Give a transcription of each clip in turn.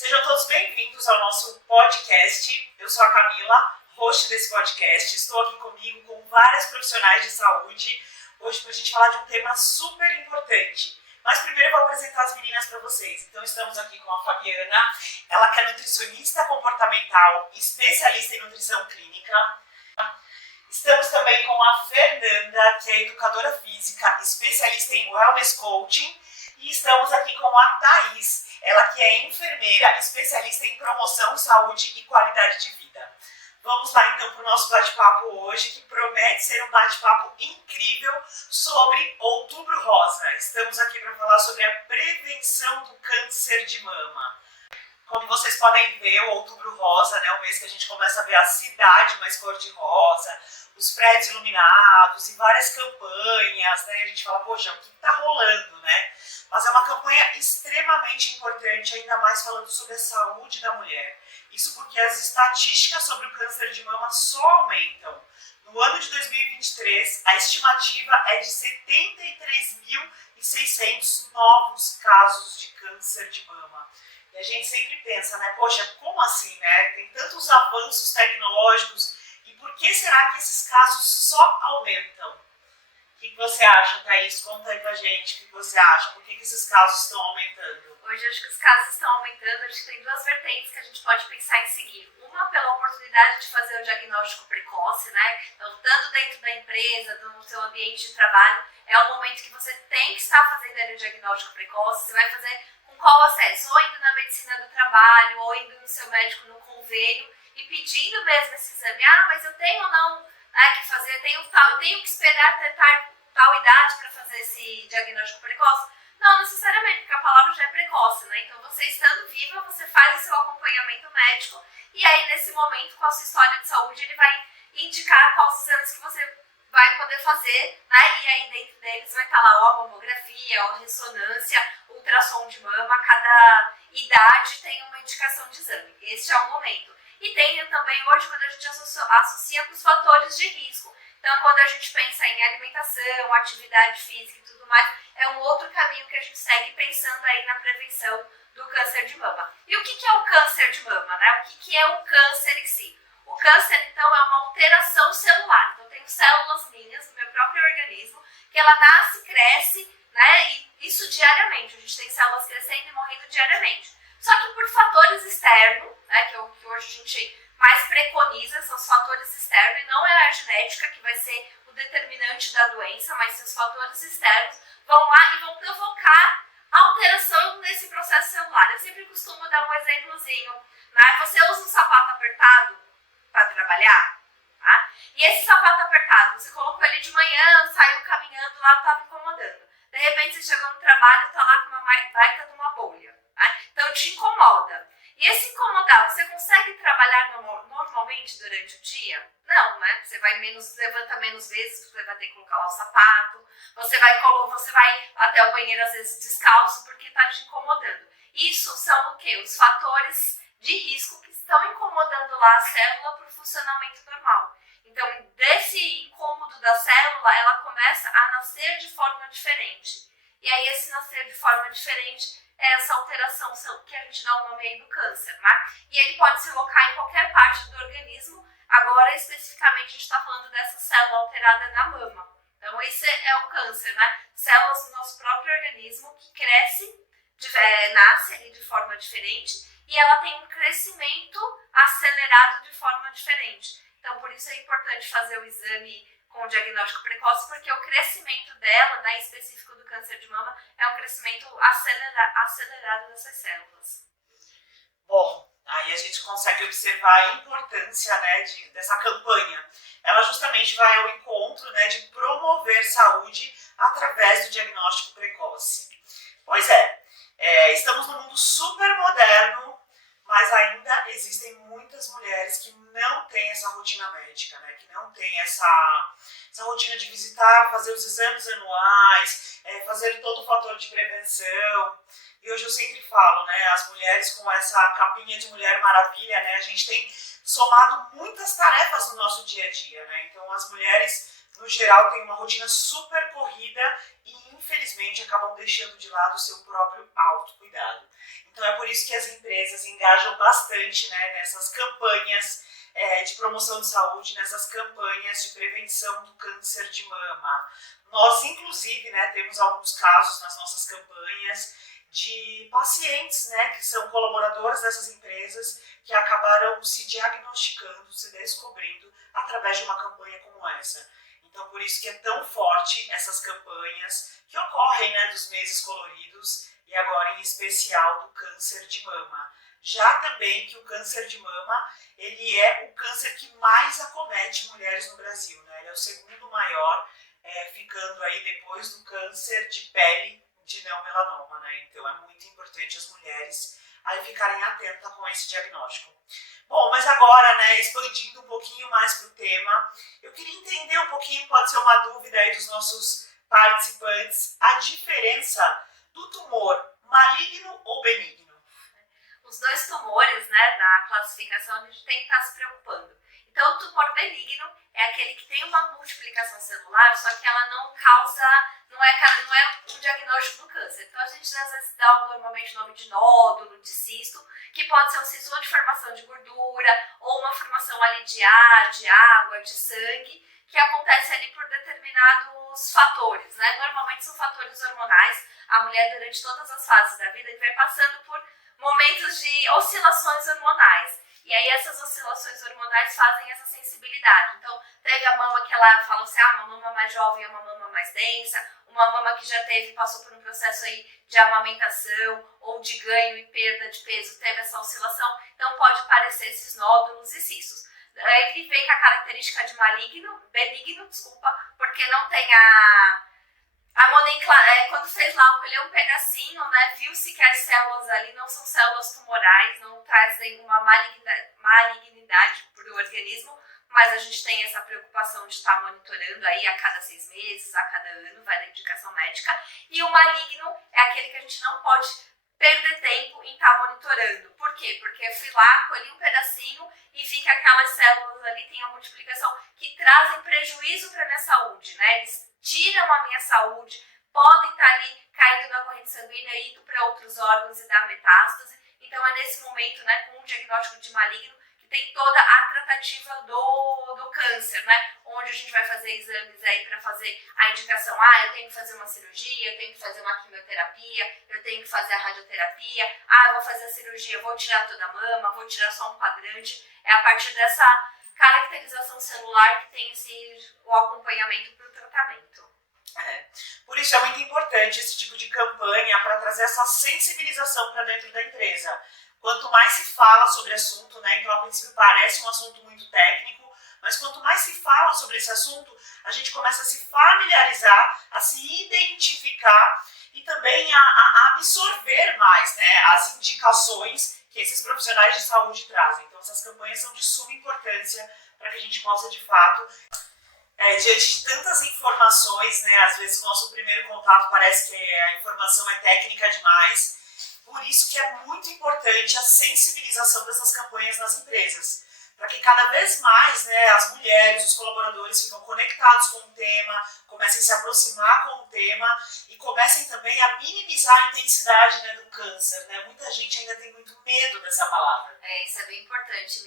Sejam todos bem-vindos ao nosso podcast. Eu sou a Camila, host desse podcast. Estou aqui comigo com várias profissionais de saúde, hoje para a gente falar de um tema super importante. Mas primeiro eu vou apresentar as meninas para vocês. Então estamos aqui com a Fabiana, ela que é nutricionista comportamental, especialista em nutrição clínica. Estamos também com a Fernanda, que é educadora física, especialista em wellness coaching. E estamos aqui com a Thaís, ela que é enfermeira, especialista em promoção, saúde e qualidade de vida. Vamos lá então para o nosso bate-papo hoje, que promete ser um bate-papo incrível sobre Outubro Rosa. Estamos aqui para falar sobre a prevenção do câncer de mama. Como vocês podem ver, o Outubro Rosa, né, o mês que a gente começa a ver a cidade mais cor-de-rosa, os prédios iluminados e várias campanhas, né? A gente fala, poxa, o que está rolando, né? Mas é uma campanha extremamente importante, ainda mais falando sobre a saúde da mulher. Isso porque as estatísticas sobre o câncer de mama só aumentam. No ano de 2023, a estimativa é de 73.600 novos casos de câncer de mama. E a gente sempre pensa, né? Poxa, como assim, né? Tem tantos avanços tecnológicos. E por que será que esses casos só aumentam? O que você acha, Thaís? Conta aí pra gente o que você acha. Por que esses casos estão aumentando? Hoje acho que os casos estão aumentando. Acho que tem duas vertentes que a gente pode pensar em seguir. Uma pela oportunidade de fazer o diagnóstico precoce, né? Então, tanto dentro da empresa, no seu ambiente de trabalho, é o momento que você tem que estar fazendo ali o diagnóstico precoce. Você vai fazer com qual acesso? Ou indo na medicina do trabalho, ou indo no seu médico no convênio, e pedindo mesmo esse exame. Ah, mas eu tenho ou não que fazer, eu tenho que esperar ter tal idade para fazer esse diagnóstico precoce? Não necessariamente, porque a palavra já é precoce, né? Então você estando viva, você faz o seu acompanhamento médico e aí nesse momento, com a sua história de saúde, ele vai indicar quais os exames que você vai poder fazer, né? E aí dentro deles vai estar lá a mamografia, a ressonância, ultrassom de mama, cada idade tem uma indicação de exame. Esse é o momento. E tem também hoje quando a gente associa com os fatores de risco. Então, quando a gente pensa em alimentação, atividade física e tudo mais, é um outro caminho que a gente segue pensando aí na prevenção do câncer de mama. E o que é o câncer de mama, né? O que é o câncer em si? O câncer, então, é uma alteração celular. Então, eu tenho células minhas no meu próprio organismo, que ela nasce, cresce, né? E isso diariamente. A gente tem células crescendo e morrendo diariamente. Só que por fatores externos, né, que hoje a gente mais preconiza, são os fatores externos, e não é a genética que vai ser o determinante da doença, mas se os fatores externos vão lá e vão provocar alteração nesse processo celular. Eu sempre costumo dar um exemplozinho, né? Você usa um sapato apertado para trabalhar, tá? E esse sapato apertado, você colocou ele de manhã, saiu caminhando lá, estava incomodando. De repente você chegou no trabalho e está lá com uma baita de uma bolha. Então te incomoda. E esse incomodar, você consegue trabalhar normalmente durante o dia? Não, né? Você vai levanta menos vezes, você vai ter que colocar lá o sapato, você vai até o banheiro às vezes descalço porque está te incomodando. Isso são o quê? Os fatores de risco que estão incomodando lá a célula para o funcionamento normal. Então, desse incômodo da célula, ela começa a nascer de forma diferente. E aí, esse nascer de forma diferente é essa alteração que a gente dá o nome aí do câncer, né? E ele pode se alocar em qualquer parte do organismo. Agora, especificamente, a gente está falando dessa célula alterada na mama. Então, esse é o câncer, né? Células do nosso próprio organismo que nasce ali de forma diferente e ela tem um crescimento acelerado de forma diferente. Então, por isso é importante fazer o exame com o diagnóstico precoce, porque o crescimento dela, né, específico do câncer de mama, é um crescimento acelerado dessas células. Bom, aí a gente consegue observar a importância, né, dessa campanha. Ela justamente vai ao encontro, né, de promover saúde através do diagnóstico precoce. Pois é, estamos num mundo super moderno, mas ainda existem muitas mulheres que não têm essa rotina médica, né? Que não têm essa rotina de visitar, fazer os exames anuais, fazer todo o fator de prevenção. E hoje eu sempre falo, né? As mulheres com essa capinha de Mulher Maravilha, né? A gente tem somado muitas tarefas no nosso dia a dia, né? Então as mulheres, no geral, têm uma rotina super corrida e, infelizmente, acabam deixando de lado o seu próprio autocuidado. Então é por isso que as empresas engajam bastante, né, nessas campanhas de promoção de saúde, nessas campanhas de prevenção do câncer de mama. Nós, inclusive, né, temos alguns casos nas nossas campanhas de pacientes, né, que são colaboradores dessas empresas que acabaram se diagnosticando, se descobrindo através de uma campanha como essa. Então, por isso que é tão forte essas campanhas que ocorrem, né, dos meses coloridos e agora em especial do câncer de mama. Já também que o câncer de mama, ele é o câncer que mais acomete mulheres no Brasil, né? Ele é o segundo maior, ficando aí depois do câncer de pele de não melanoma, né? Então é muito importante as mulheres aí ficarem atentas com esse diagnóstico. Bom, mas agora, né, expandindo um pouquinho mais para o tema, eu queria entender um pouquinho, pode ser uma dúvida aí dos nossos participantes, a diferença do tumor maligno ou benigno. Os dois tumores, né, da classificação, a gente tem que estar se preocupando. Então, o tumor benigno é aquele que tem uma multiplicação celular, só que ela não causa, não é um diagnóstico do câncer. Então, a gente às vezes dá normalmente o nome de nódulo, de cisto, que pode ser um cisto ou de formação de gordura, ou uma formação ali de ar, de água, de sangue, que acontece ali por determinados fatores, né? Normalmente são fatores hormonais. A mulher, durante todas as fases da vida, vai passando por momentos de oscilações hormonais. E aí essas oscilações hormonais fazem essa sensibilidade. Então, teve a mama que ela falou assim, uma mama mais jovem é uma mama mais densa, uma mama que já passou por um processo aí de amamentação ou de ganho e perda de peso, teve essa oscilação, então pode aparecer esses nódulos e cistos. Ele vem com a característica de benigno, porque não tem a mononclatura, quando fez lá, colheu um pedacinho, né, viu-se que as células ali não são células tumorais, não trazem uma malignidade para o organismo, mas a gente tem essa preocupação de estar monitorando aí a cada 6 meses, a cada ano, vai da indicação médica. E o maligno é aquele que a gente não pode perder tempo em estar monitorando. Por quê? Porque eu fui lá, colhi um pedacinho e vi que aquelas células ali têm a multiplicação que trazem prejuízo para a minha saúde, né? Eles tiram a minha saúde, podem estar ali caindo na corrente sanguínea e indo para outros órgãos e dar metástase. Então é nesse momento, né, com o diagnóstico de maligno, que tem toda a tratativa do câncer, né? Onde a gente vai fazer exames aí para fazer a indicação, eu tenho que fazer uma cirurgia, eu tenho que fazer uma quimioterapia, eu tenho que fazer a radioterapia, eu vou fazer a cirurgia, vou tirar toda a mama, vou tirar só um quadrante. É a partir dessa caracterização celular que tem o acompanhamento para o tratamento. Por isso é muito importante esse tipo de campanha para trazer essa sensibilização para dentro da empresa. Quanto mais se fala sobre o assunto, né, então a princípio parece um assunto muito técnico, mas quanto mais se fala sobre esse assunto, a gente começa a se familiarizar, a se identificar e também a absorver mais, né, as indicações que esses profissionais de saúde trazem. Então essas campanhas são de suma importância para que a gente possa, de fato, diante de tantas informações, né, às vezes o nosso primeiro contato parece que a informação é técnica demais, por isso que é muito importante a sensibilização dessas campanhas nas empresas, para que cada vez mais, né, as mulheres, os colaboradores ficam conectados com o tema, comecem a se aproximar com o tema e comecem também a minimizar a intensidade, né, do câncer. Né? Muita gente ainda tem muito medo dessa palavra. Isso é bem importante.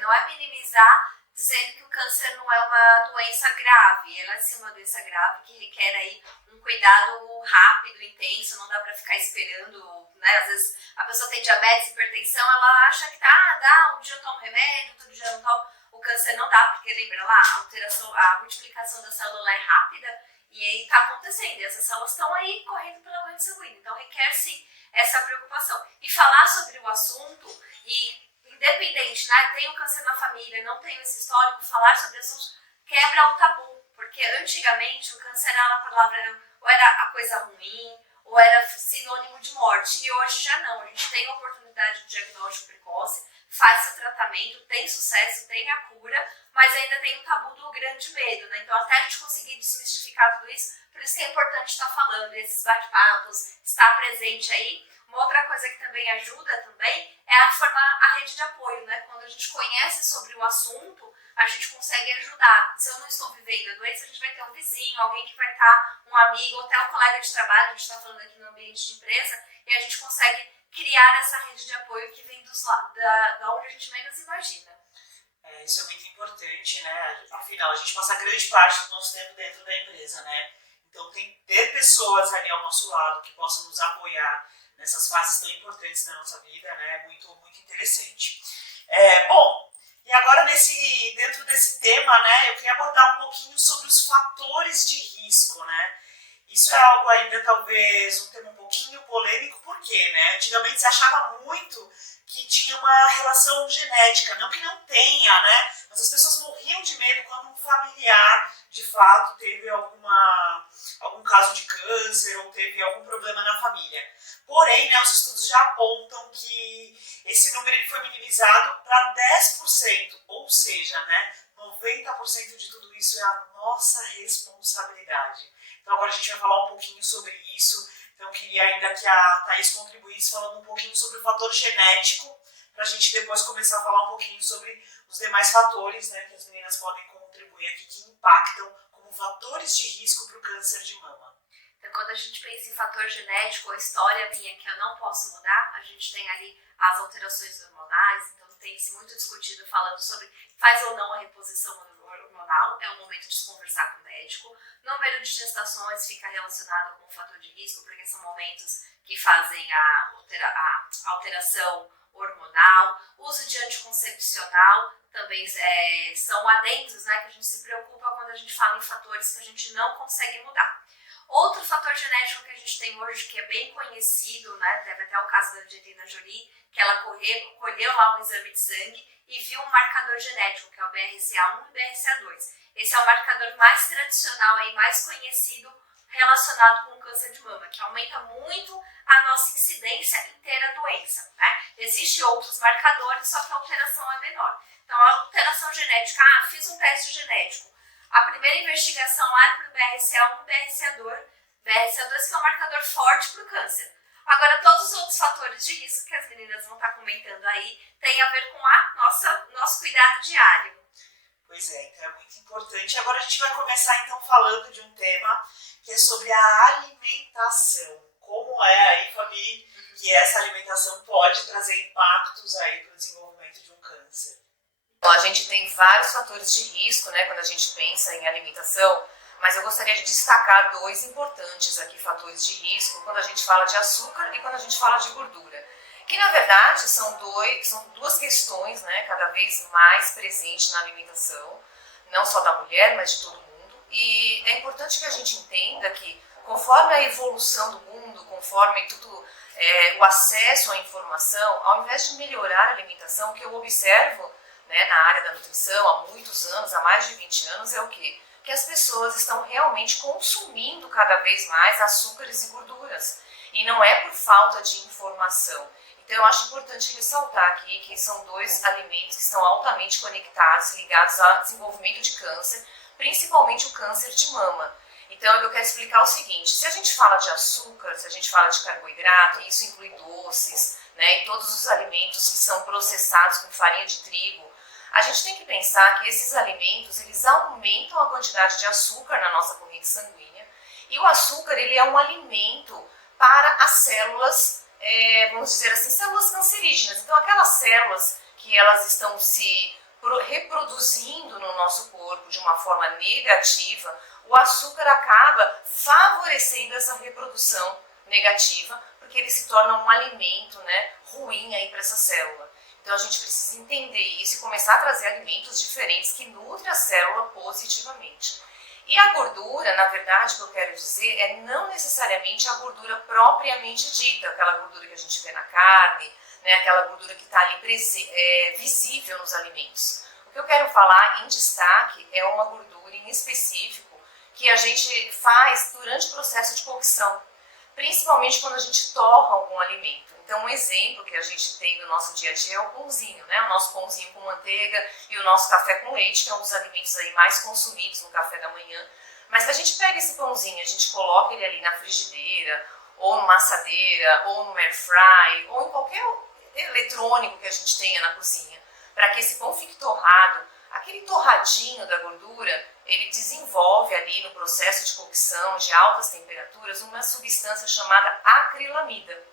Não é minimizar dizendo que o câncer não é uma doença grave. Ela é sim uma doença grave que requer aí um cuidado rápido, intenso, não dá para ficar esperando, né? Às vezes a pessoa tem diabetes, hipertensão, ela acha que um dia eu tomo remédio, outro dia eu não tomo. O câncer não dá, porque lembra lá, a multiplicação da célula é rápida e aí está acontecendo. E essas células estão aí correndo pela corrente sanguínea. Então requer sim essa preocupação. E falar sobre o assunto e independente, né, tenho câncer na família, não tenho esse histórico, falar sobre assuntos quebra o tabu, porque antigamente o câncer era a palavra, ou era a coisa ruim, ou era sinônimo de morte, e hoje já não, a gente tem a oportunidade de diagnóstico precoce, faz esse tratamento, tem sucesso, tem a cura, mas ainda tem o tabu do grande medo, né, então até a gente conseguir desmistificar tudo isso, por isso que é importante estar falando, esses bate-papos, estar presente aí. Uma outra coisa que também ajuda é formar a rede de apoio, né? Quando a gente conhece sobre o assunto, a gente consegue ajudar. Se eu não estou vivendo a doença, a gente vai ter um vizinho, alguém que vai estar, um amigo, ou até um colega de trabalho, a gente está falando aqui no ambiente de empresa, e a gente consegue criar essa rede de apoio que vem da onde a gente menos imagina. Isso é muito importante, né? Afinal, a gente passa grande parte do nosso tempo dentro da empresa, né? Então, ter pessoas ali ao nosso lado que possam nos apoiar nessas fases tão importantes da nossa vida, né? É muito, muito interessante. Bom, e agora dentro desse tema, né? Eu queria abordar um pouquinho sobre os fatores de risco, né? Isso é algo ainda, talvez, um tema um pouquinho polêmico, por quê, né? Antigamente se achava muito que tinha uma relação genética, não que não tenha, né? Mas as pessoas morriam de medo quando um familiar, de fato, teve algum caso de câncer ou teve algum problema na família. Porém, né, os estudos já apontam que esse número ele foi minimizado para 10%, ou seja, né, 90% de tudo isso é a nossa responsabilidade. Então agora a gente vai falar um pouquinho sobre isso. Então eu queria ainda que a Thaís contribuísse falando um pouquinho sobre o fator genético, para a gente depois começar a falar um pouquinho sobre os demais fatores, né, que as meninas podem contribuir aqui, que impactam como fatores de risco para o câncer de mama. Então, quando a gente pensa em fator genético, a história minha que eu não posso mudar, a gente tem ali as alterações hormonais, então tem-se muito discutido falando sobre faz ou não a reposição hormonal, é o momento de se conversar com o médico. Número de gestações fica relacionado com o fator de risco, porque são momentos que fazem a alteração hormonal. Uso de anticoncepcional também são adendos, né, que a gente se preocupa quando a gente fala em fatores que a gente não consegue mudar. Outro fator genético que a gente tem hoje, que é bem conhecido, né, teve até o caso da Angelina Jolie, que ela colheu lá um exame de sangue e viu um marcador genético, que é o BRCA1 e BRCA2. Esse é o marcador mais tradicional e mais conhecido relacionado com o câncer de mama, que aumenta muito a nossa incidência em ter a doença, né? Existem outros marcadores, só que a alteração é menor. Então, a alteração genética, fiz um teste genético. A primeira investigação lá é para o BRCA1 e BRCA2, que é um marcador forte para o câncer. Agora, todos os outros fatores de risco que as meninas vão estar comentando aí têm a ver com nosso cuidado diário. Pois é, então é muito importante. Agora a gente vai começar então falando de um tema que é sobre a alimentação. Como é aí, Fabi, que essa alimentação pode trazer impactos aí para o desenvolvimento de um câncer? Bom, a gente tem vários fatores de risco, né, quando a gente pensa em alimentação, mas eu gostaria de destacar dois importantes aqui, fatores de risco, quando a gente fala de açúcar e quando a gente fala de gordura. Que na verdade são duas questões, né, cada vez mais presentes na alimentação, não só da mulher, mas de todo mundo. E é importante que a gente entenda que conforme a evolução do mundo, conforme o acesso à informação, ao invés de melhorar a alimentação, o que eu observo, né, na área da nutrição há muitos anos, há mais de 20 anos, é o quê? Que as pessoas estão realmente consumindo cada vez mais açúcares e gorduras. E não é por falta de informação. Então eu acho importante ressaltar aqui que são dois alimentos que estão altamente conectados, ligados ao desenvolvimento de câncer, principalmente o câncer de mama. Então eu quero explicar o seguinte, se a gente fala de açúcar, se a gente fala de carboidrato, isso inclui doces, né, e todos os alimentos que são processados com farinha de trigo, a gente tem que pensar que esses alimentos, eles aumentam a quantidade de açúcar na nossa corrente sanguínea, e o açúcar, ele é um alimento para as células, vamos dizer assim, células cancerígenas. Então aquelas células que elas estão se reproduzindo no nosso corpo de uma forma negativa, o açúcar acaba favorecendo essa reprodução negativa, porque ele se torna um alimento, né, ruim aí para essa célula. Então a gente precisa entender isso e começar a trazer alimentos diferentes que nutrem a célula positivamente. E a gordura, na verdade, o que eu quero dizer é não necessariamente a gordura propriamente dita, aquela gordura que a gente vê na carne, né, aquela gordura que está ali visível nos alimentos. O que eu quero falar em destaque é uma gordura em específico que a gente faz durante o processo de cocção, principalmente quando a gente torra algum alimento. Então, um exemplo que a gente tem no nosso dia a dia é o pãozinho, né? O nosso pãozinho com manteiga e o nosso café com leite, que é um dos alimentos aí mais consumidos no café da manhã. Mas se a gente pega esse pãozinho, a gente coloca ele ali na frigideira, ou numa assadeira, ou no air fry, ou em qualquer eletrônico que a gente tenha na cozinha, para que esse pão fique torrado, Aquele torradinho da gordura, ele desenvolve ali no processo de cocção de altas temperaturas uma substância chamada acrilamida.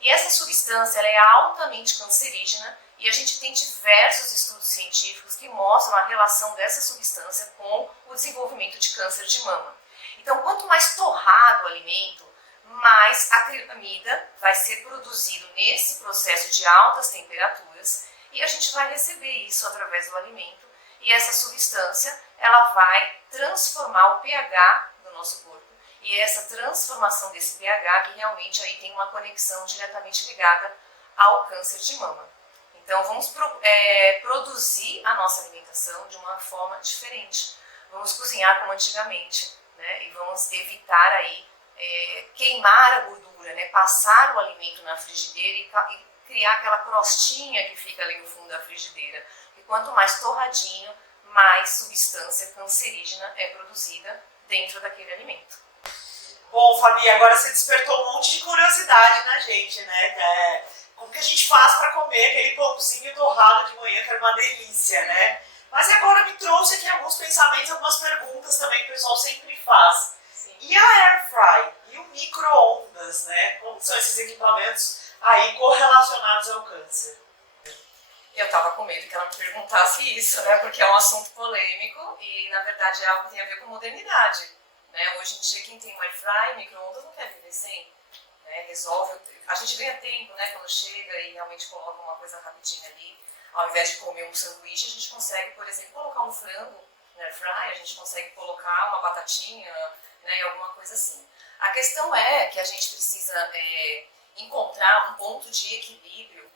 E essa substância ela é altamente cancerígena e a gente tem diversos estudos científicos que mostram a relação dessa substância com o desenvolvimento de câncer de mama. Então, quanto mais torrado o alimento, mais acrilamida vai ser produzido nesse processo de altas temperaturas e a gente vai receber isso através do alimento. E essa substância, ela vai transformar o pH do nosso corpo. E é essa transformação desse pH que realmente aí tem uma conexão diretamente ligada ao câncer de mama. Então vamos produzir a nossa alimentação de uma forma diferente. Vamos cozinhar como antigamente, né? E vamos evitar aí queimar a gordura, né? Passar o alimento na frigideira e criar aquela crostinha que fica ali no fundo da frigideira. E quanto mais torradinho, mais substância cancerígena é produzida dentro daquele alimento. Bom, Fabi, agora você despertou um monte de curiosidade na gente, né? Como que a gente faz para comer aquele pãozinho torrado de manhã, que era uma delícia, né? Mas agora me trouxe aqui alguns pensamentos, algumas perguntas também que o pessoal sempre faz. Sim. E a Air Fry? E o micro-ondas, né? Como são esses equipamentos aí correlacionados ao câncer? Eu estava com medo que ela me perguntasse isso, né? Porque é um assunto polêmico e, na verdade, é algo que tem a ver com modernidade. Né? Hoje em dia, quem tem um air fry, micro-ondas, não quer viver sem. Né? Resolve. A gente ganha tempo, né? Quando chega e realmente coloca uma coisa rapidinha ali. Ao invés de comer um sanduíche, a gente consegue, por exemplo, colocar um frango no air fry, a gente consegue colocar uma batatinha, né? Alguma coisa assim. A questão é que a gente precisa encontrar um ponto de equilíbrio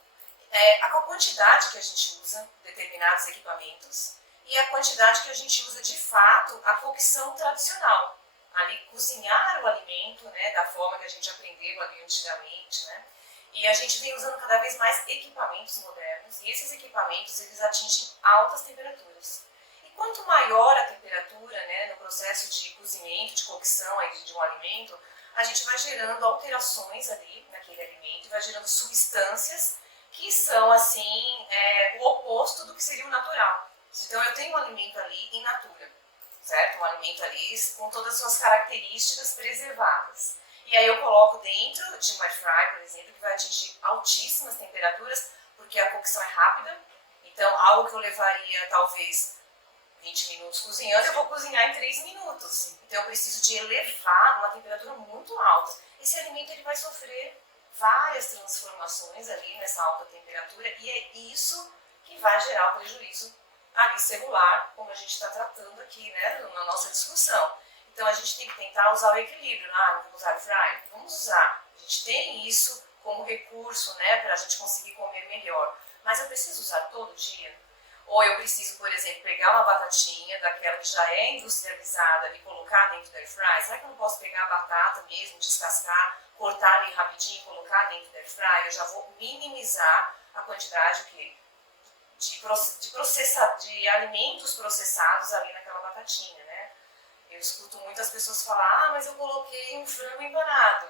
a quantidade que a gente usa determinados equipamentos e a quantidade que a gente usa de fato a cocção tradicional. Ali cozinhar o alimento, né, da forma que a gente aprendeu ali antigamente, né? E a gente vem usando cada vez mais equipamentos modernos e esses equipamentos eles atingem altas temperaturas. E quanto maior a temperatura, né, no processo de cozimento, de cocção aí de um alimento, a gente vai gerando alterações ali naquele alimento, vai gerando substâncias que são, assim, o oposto do que seria o natural. Então, eu tenho um alimento ali in natura, certo? Um alimento ali com todas as suas características preservadas. E aí eu coloco dentro de um air fry, por exemplo, que vai atingir altíssimas temperaturas, porque a cocção é rápida. Então, algo que eu levaria, talvez, 20 minutos cozinhando, eu vou cozinhar em 3 minutos. Então, eu preciso de elevar uma temperatura muito alta. Esse alimento ele vai sofrer várias transformações ali nessa alta temperatura e é isso que vai gerar o prejuízo ali celular, como a gente está tratando aqui, né, na nossa discussão. Então a gente tem que tentar usar o equilíbrio. Não vamos usar fry? Vamos usar. A gente tem isso como recurso, né, para a gente conseguir comer melhor. Mas eu preciso usar todo dia? Ou eu preciso, por exemplo, pegar uma batatinha daquela que já é industrializada e colocar dentro da air fry? Será que eu não posso pegar a batata mesmo, descascar, cortar ali rapidinho e colocar dentro da air fry? Eu já vou minimizar a quantidade de alimentos processados ali naquela batatinha, né? Eu escuto muitas pessoas falar, mas eu coloquei um frango empanado.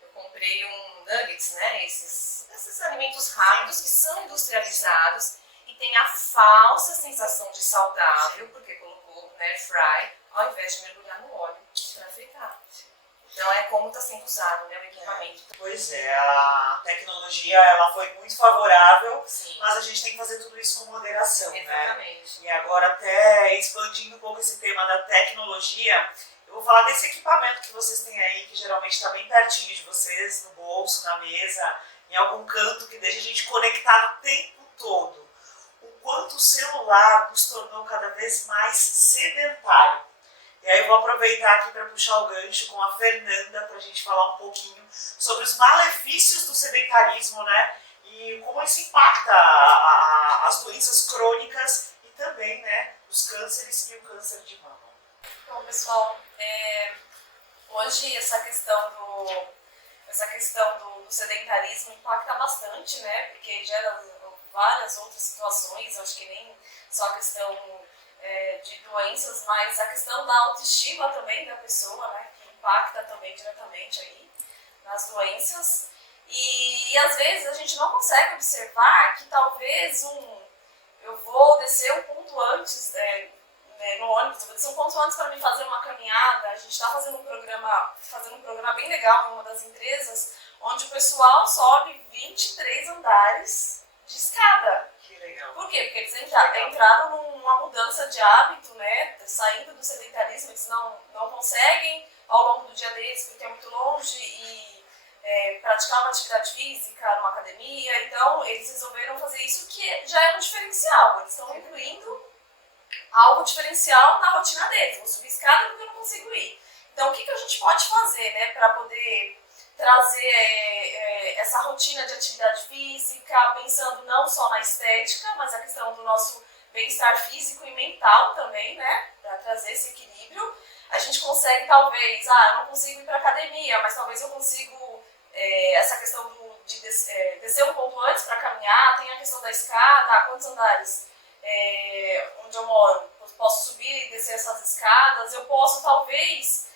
Eu comprei um nuggets, né? Esses alimentos rápidos que são industrializados e tem a falsa sensação de saudável, porque colocou na air fry, ao invés de mergulhar no óleo para fritar. Então é como está sendo usado, né, o equipamento. Pois é, a tecnologia ela foi muito favorável, sim, mas a gente tem que fazer tudo isso com moderação, exatamente, né? E agora até expandindo um pouco esse tema da tecnologia, eu vou falar desse equipamento que vocês têm aí, que geralmente está bem pertinho de vocês, no bolso, na mesa, em algum canto, que deixa a gente conectado o tempo todo. O quanto o celular nos tornou cada vez mais sedentário. E aí eu vou aproveitar aqui para puxar o gancho com a Fernanda para a gente falar um pouquinho sobre os malefícios do sedentarismo, né? E como isso impacta as doenças crônicas e também, né, os cânceres e o câncer de mama. Bom, pessoal, hoje essa questão do sedentarismo impacta bastante, né? Porque gera várias outras situações, acho que nem só a questão de doenças, mas a questão da autoestima também da pessoa, né, que impacta também diretamente aí nas doenças. E às vezes a gente não consegue observar que talvez eu vou descer um ponto antes, no ônibus, eu vou descer um ponto antes para me fazer uma caminhada. A gente está fazendo um programa bem legal numa das empresas, onde o pessoal sobe 23 andares de escada. Que legal. Por quê? Porque eles entraram numa mudança de hábito, né? Saindo do sedentarismo, eles não conseguem ao longo do dia deles, porque é muito longe, e praticar uma atividade física numa academia. Então, eles resolveram fazer isso, que já é um diferencial. Eles estão incluindo algo diferencial na rotina deles. Vou subir escada porque eu não consigo ir. Então, o que a gente pode fazer, né, para poder trazer essa rotina de atividade física, pensando não só na estética, mas a questão do nosso bem-estar físico e mental também, né, para trazer esse equilíbrio. A gente consegue, talvez, eu não consigo ir para academia, mas talvez eu consigo, essa questão de descer um pouco antes para caminhar. Tem a questão da escada, quantos andares onde eu moro, eu posso subir e descer essas escadas. Eu posso, talvez,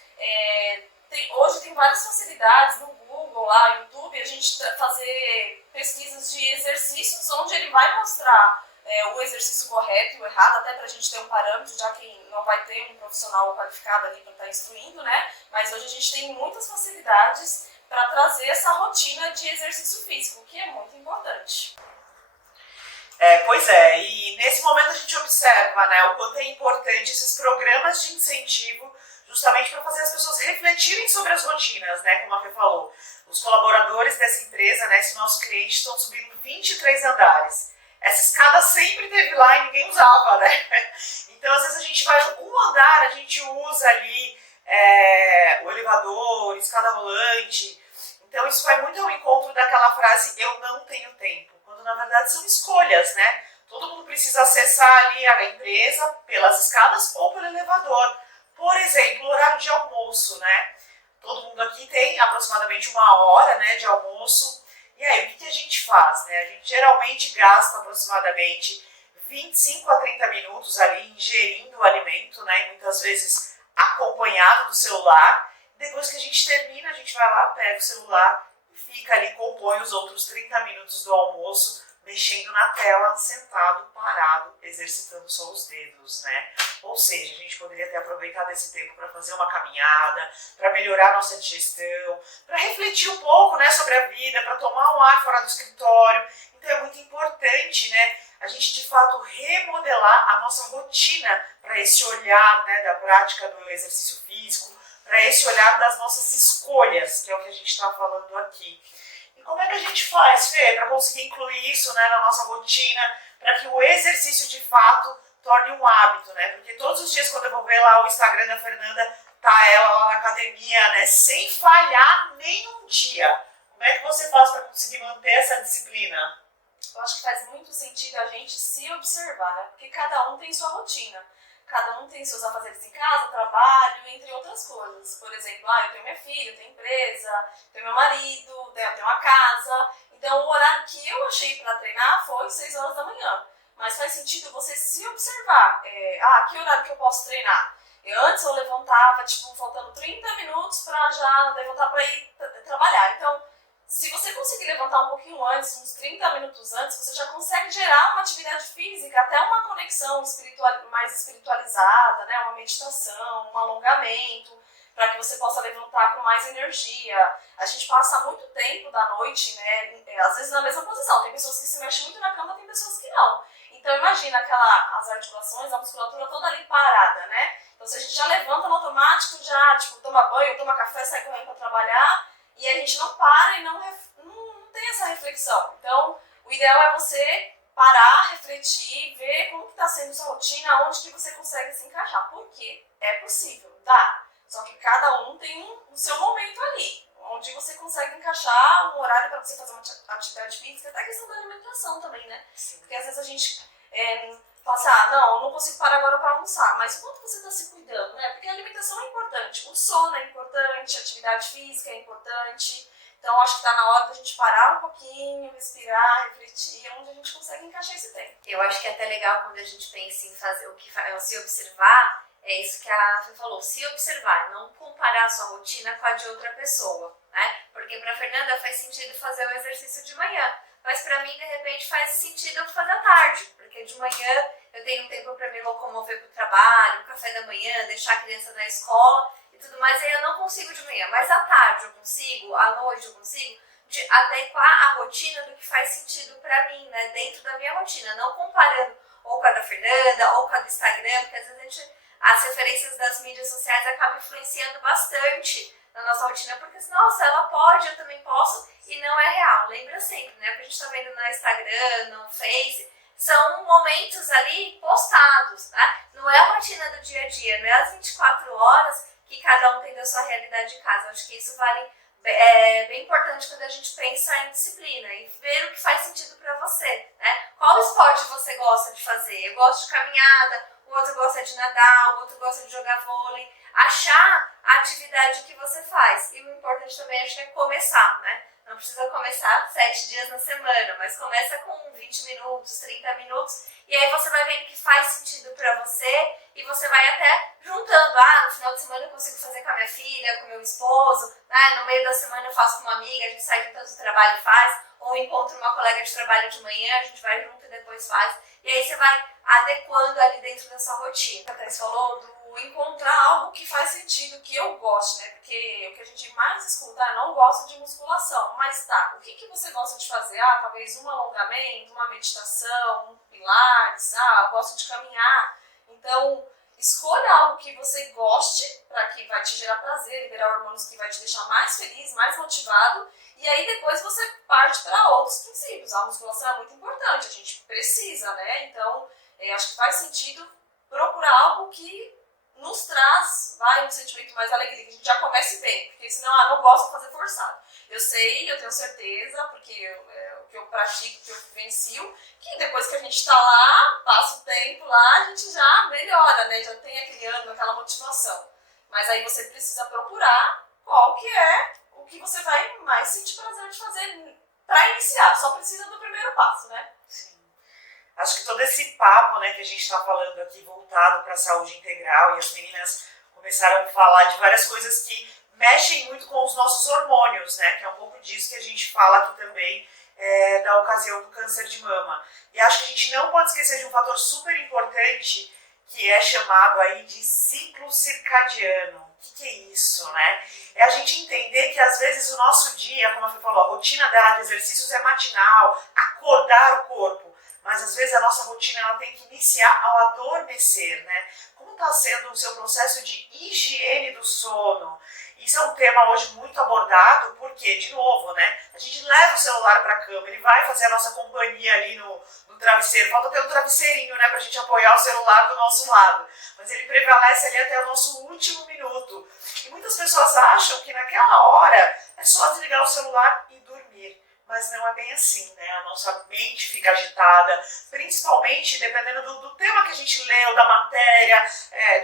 hoje tem várias facilidades no Google, lá no YouTube, a gente fazer pesquisas de exercícios, onde ele vai mostrar o exercício correto e o errado, até para a gente ter um parâmetro, já que não vai ter um profissional qualificado ali para estar instruindo, né? Mas hoje a gente tem muitas facilidades para trazer essa rotina de exercício físico, que é muito importante. Pois é, e nesse momento a gente observa, né, o quanto é importante esses programas de incentivo, justamente para fazer as pessoas refletirem sobre as rotinas, né, como a Fê falou. Os colaboradores dessa empresa, né, esse nosso cliente, estão subindo 23 andares. Essa escada sempre teve lá e ninguém usava, né? Então, às vezes a gente vai um andar, a gente usa ali o elevador, escada rolante. Então, isso vai muito ao encontro daquela frase, eu não tenho tempo. Quando, na verdade, são escolhas, né? Todo mundo precisa acessar ali a empresa pelas escadas ou pelo elevador. Por exemplo, o horário de almoço, né? Todo mundo aqui tem aproximadamente 1 hora, né, de almoço. E aí, o que a gente faz, né? A gente geralmente gasta aproximadamente 25 a 30 minutos ali ingerindo o alimento, né? E muitas vezes acompanhado do celular. Depois que a gente termina, a gente vai lá, pega o celular e fica ali, compõe os outros 30 minutos do almoço, mexendo na tela, sentado, parado, exercitando só os dedos, né? Ou seja, a gente poderia ter aproveitado esse tempo para fazer uma caminhada, para melhorar a nossa digestão, para refletir um pouco, né, sobre a vida, para tomar um ar fora do escritório. Então é muito importante, né, a gente de fato remodelar a nossa rotina para esse olhar, né, da prática do exercício físico, para esse olhar das nossas escolhas, que é o que a gente está falando aqui. E como é que a gente faz, Fê, para conseguir incluir isso, né, na nossa rotina, para que o exercício de fato torne um hábito, né? Porque todos os dias quando eu vou ver lá o Instagram da Fernanda, tá ela lá na academia, né, sem falhar nenhum dia. Como é que você faz para conseguir manter essa disciplina? Eu acho que faz muito sentido a gente se observar, né? Porque cada um tem sua rotina. Cada um tem seus afazeres em casa, trabalho, entre outras coisas. Por exemplo, eu tenho minha filha, eu tenho empresa, tenho meu marido, eu tenho uma casa. Então, o horário que eu achei para treinar foi 6 horas da manhã. Mas faz sentido você se observar. Que horário que eu posso treinar? Antes eu levantava, faltando 30 minutos para já levantar para ir trabalhar. Então, se você conseguir levantar um pouquinho antes, uns 30 minutos antes, você já consegue gerar uma atividade física, até uma conexão mais espiritualizada, né? Uma meditação, um alongamento, para que você possa levantar com mais energia. A gente passa muito tempo da noite, né? Às vezes na mesma posição. Tem pessoas que se mexem muito na cama, tem pessoas que não. Então imagina as articulações, a musculatura toda ali parada, né? Então se a gente já levanta no automático, já toma banho, toma café, sai correndo para trabalhar, e a gente não para e não tem essa reflexão. Então, o ideal é você parar, refletir, ver como está sendo sua rotina, onde que você consegue se encaixar. Porque é possível, tá? Só que cada um tem o seu momento ali, onde você consegue encaixar um horário para você fazer uma atividade física, até a questão da alimentação também, né? Sim. Porque às vezes a gente fala assim, eu não consigo parar agora para almoçar, mas o quanto você está se cuidando, né? Porque a alimentação é importante, o sono é importante, a atividade física é importante. Então, acho que está na hora da gente parar um pouquinho, respirar, refletir, onde a gente consegue encaixar esse tempo. Eu acho que é até legal quando a gente pensa em fazer se observar, é isso que a Fê falou, se observar, não comparar a sua rotina com a de outra pessoa, né? Porque para a Fernanda faz sentido fazer o exercício de manhã, mas para mim, de repente, faz sentido eu fazer à tarde, porque de manhã eu tenho um tempo para me locomover para o trabalho, café da manhã, deixar a criança na escola e tudo mais, aí eu não consigo de manhã, mas à tarde eu consigo, à noite eu consigo, de adequar a rotina do que faz sentido para mim, né, dentro da minha rotina, não comparando ou com a da Fernanda, ou com a do Instagram, porque às vezes as referências das mídias sociais acabam influenciando bastante na nossa rotina, porque nossa, ela pode, eu também posso, e não é real. Lembra sempre, né, o que a gente está vendo no Instagram, no Face, são momentos ali postados, tá? Não é a rotina do dia a dia, não é as 24 horas que cada um tem da sua realidade de casa. Eu acho que isso é bem importante quando a gente pensa em disciplina e ver o que faz sentido para você, né? Qual esporte você gosta de fazer? Eu gosto de caminhada, o outro gosta de nadar, o outro gosta de jogar vôlei. Achar a atividade que você faz. E o importante também acho que é começar, né? Não precisa começar 7 dias na semana, mas começa com 20 minutos, 30 minutos, e aí você vai vendo que faz sentido para você e você vai até juntando. No final de semana eu consigo fazer com a minha filha, com o meu esposo, né? No meio da semana eu faço com uma amiga, a gente sai juntando do trabalho e faz, ou encontro uma colega de trabalho de manhã, a gente vai junto e depois faz, e aí você vai adequando ali dentro da sua rotina. A Thais falou do encontrar algo que faz sentido, que eu gosto, né? Porque o que a gente mais escuta, eu não gosto de musculação, mas tá, o que você gosta de fazer? Talvez um alongamento, uma meditação, um pilates, eu gosto de caminhar. Então, escolha algo que você goste, para que vai te gerar prazer, liberar hormônios que vai te deixar mais feliz, mais motivado, e aí depois você parte para outros princípios. A musculação é muito importante, a gente precisa, né? Então, acho que faz sentido procurar algo que nos traz, um sentimento mais alegria, que a gente já comece bem, porque senão, não gosto de fazer forçado. Eu sei, eu tenho certeza, porque o que eu pratico, o que eu vivencio, que depois que a gente está lá, passa o tempo lá, a gente já melhora, né? Já tem aquele ânimo, aquela motivação. Mas aí você precisa procurar qual que é o que você vai mais sentir prazer de fazer para iniciar. Só precisa do primeiro passo, né? Sim. Acho que todo esse papo, né, que a gente está falando aqui voltado para a saúde integral, e as meninas começaram a falar de várias coisas que mexem muito com os nossos hormônios, né, que é um pouco disso que a gente fala aqui também, da ocasião do câncer de mama. E acho que a gente não pode esquecer de um fator super importante, que é chamado aí de ciclo circadiano. O que é isso, né? É a gente entender que às vezes o nosso dia, como a Fê falou, a rotina dela de exercícios é matinal, acordar o corpo. Mas às vezes a nossa rotina ela tem que iniciar ao adormecer, né? Como está sendo o seu processo de higiene do sono? Isso é um tema hoje muito abordado, porque, de novo, né? A gente leva o celular para a cama, ele vai fazer a nossa companhia ali no travesseiro. Falta ter um travesseirinho, né? Para a gente apoiar o celular do nosso lado. Mas ele prevalece ali até o nosso último minuto. E muitas pessoas acham que naquela hora é só desligar o celular e dormir. Mas não é bem assim, né? A nossa mente fica agitada, principalmente dependendo do tema que a gente leu, da matéria,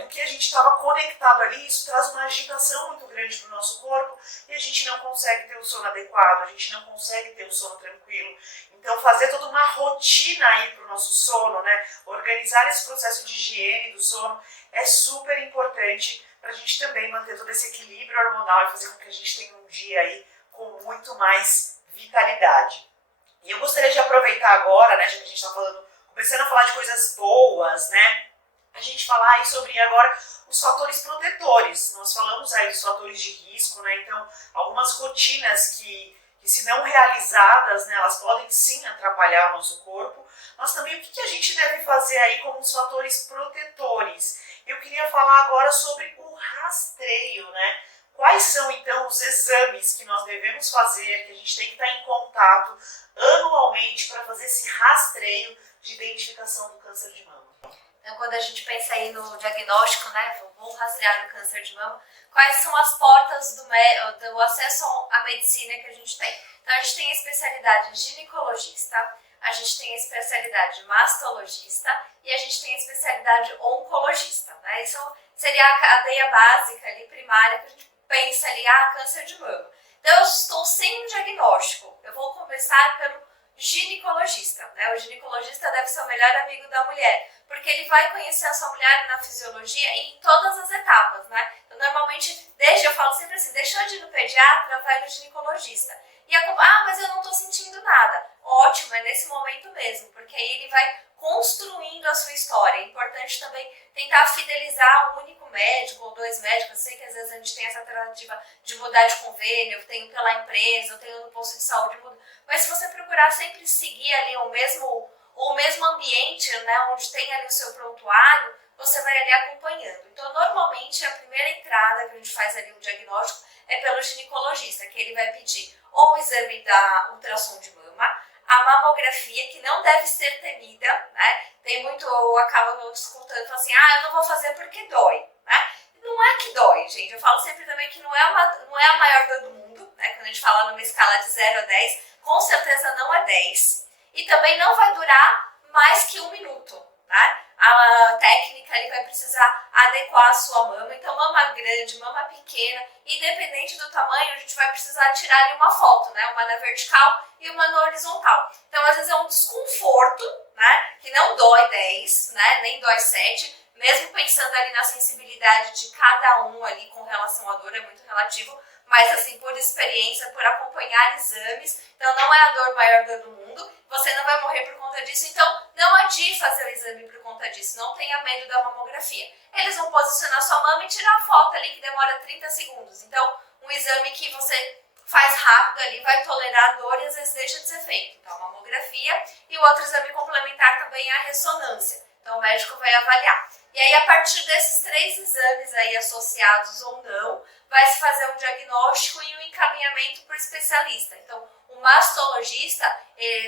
do que a gente estava conectado ali. Isso traz uma agitação muito grande para o nosso corpo e a gente não consegue ter o sono adequado, a gente não consegue ter o sono tranquilo. Então, fazer toda uma rotina aí para o nosso sono, né? Organizar esse processo de higiene do sono é super importante para a gente também manter todo esse equilíbrio hormonal e fazer com que a gente tenha um dia aí com muito mais vitalidade. E eu gostaria de aproveitar agora, né, já que a gente está falando, começando a falar de coisas boas, né, a gente falar aí sobre agora os fatores protetores. Nós falamos aí dos fatores de risco, né, então algumas rotinas que se não realizadas, né, elas podem sim atrapalhar o nosso corpo, mas também o que a gente deve fazer aí como os fatores protetores. Eu queria falar agora sobre o rastreio, né? Quais são, então, os exames que nós devemos fazer, que a gente tem que estar em contato anualmente para fazer esse rastreio de identificação do câncer de mama? Então, quando a gente pensa aí no diagnóstico, né, vou rastrear o câncer de mama, quais são as portas do acesso à medicina que a gente tem? Então, a gente tem a especialidade ginecologista, a gente tem a especialidade mastologista e a gente tem a especialidade oncologista, né? Isso seria a cadeia básica ali, primária, que a gente pensa ali, câncer de mama. Então, eu estou sem um diagnóstico. Eu vou começar pelo ginecologista, né? O ginecologista deve ser o melhor amigo da mulher, porque ele vai conhecer a sua mulher na fisiologia em todas as etapas, né? Então, normalmente, eu falo sempre assim, deixou de ir no pediatra, vai no ginecologista. E mas eu não estou sentindo nada. Ótimo. vai construindo a sua história. É importante também tentar fidelizar um único médico ou 2 médicos. Eu sei que às vezes a gente tem essa alternativa de mudar de convênio, eu tenho pela empresa, eu tenho no posto de saúde, mas se você procurar sempre seguir ali o mesmo ambiente, né, onde tem ali o seu prontuário, você vai ali acompanhando. Então, normalmente, a primeira entrada que a gente faz ali o diagnóstico é pelo ginecologista, que ele vai pedir ou o exame da ultrassom de mama, a mamografia, que não deve ser temida, né? Tem muito, eu acabo escutando, falo assim, eu não vou fazer porque dói, né? Não é que dói, gente. Eu falo sempre também que não é a maior dor do mundo, né? Quando a gente fala numa escala de 0 a 10, com certeza não é 10. E também não vai durar mais que 1 minuto, né? A técnica ali vai precisar adequar a sua mama, então mama grande, mama pequena, independente do tamanho, a gente vai precisar tirar ali uma foto, né? Uma na vertical e uma na horizontal. Então, às vezes é um desconforto, né? Que não dói 10, né? Nem dói 7, mesmo pensando ali na sensibilidade de cada um ali com relação à dor, é muito relativo, mas assim, por experiência, por acompanhar exames, então não é a dor maior dor do mundo, você não vai morrer por conta disso, então não adie fazer o exame por conta disso, não tenha medo da mamografia. Eles vão posicionar sua mama e tirar a foto ali que demora 30 segundos, então um exame que você faz rápido ali, vai tolerar a dor e às vezes deixa de ser feito. Então a mamografia e o outro exame complementar também é a ressonância, então o médico vai avaliar. E aí, a partir desses 3 exames aí associados ou não, vai se fazer um diagnóstico e um encaminhamento para o especialista. Então, o mastologista,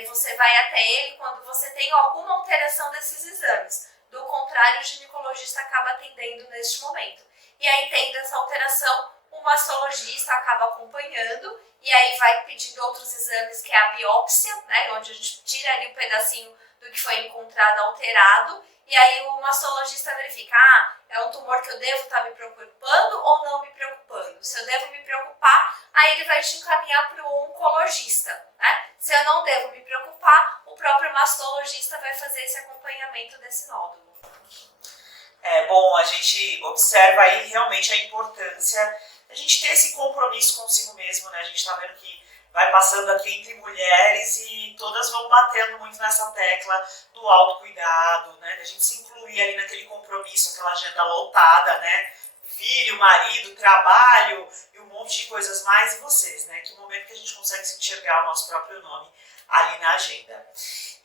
você vai até ele quando você tem alguma alteração desses exames. Do contrário, o ginecologista acaba atendendo neste momento. E aí, tendo essa alteração, o mastologista acaba acompanhando e aí vai pedindo outros exames, que é a biópsia, né, onde a gente tira ali um pedacinho do que foi encontrado alterado. E aí o mastologista verifica, é um tumor que eu devo estar me preocupando ou não me preocupando? Se eu devo me preocupar, aí ele vai te encaminhar para o oncologista, né? Se eu não devo me preocupar, o próprio mastologista vai fazer esse acompanhamento desse nódulo. Bom, a gente observa aí realmente a importância da gente ter esse compromisso consigo mesmo, né? A gente está vendo que vai passando aqui entre mulheres e todas vão batendo muito nessa tecla do autocuidado, né? Da gente se incluir ali naquele compromisso, aquela agenda lotada, né? Filho, marido, trabalho e um monte de coisas mais. E vocês, né? Que momento que a gente consegue se enxergar o nosso próprio nome ali na agenda.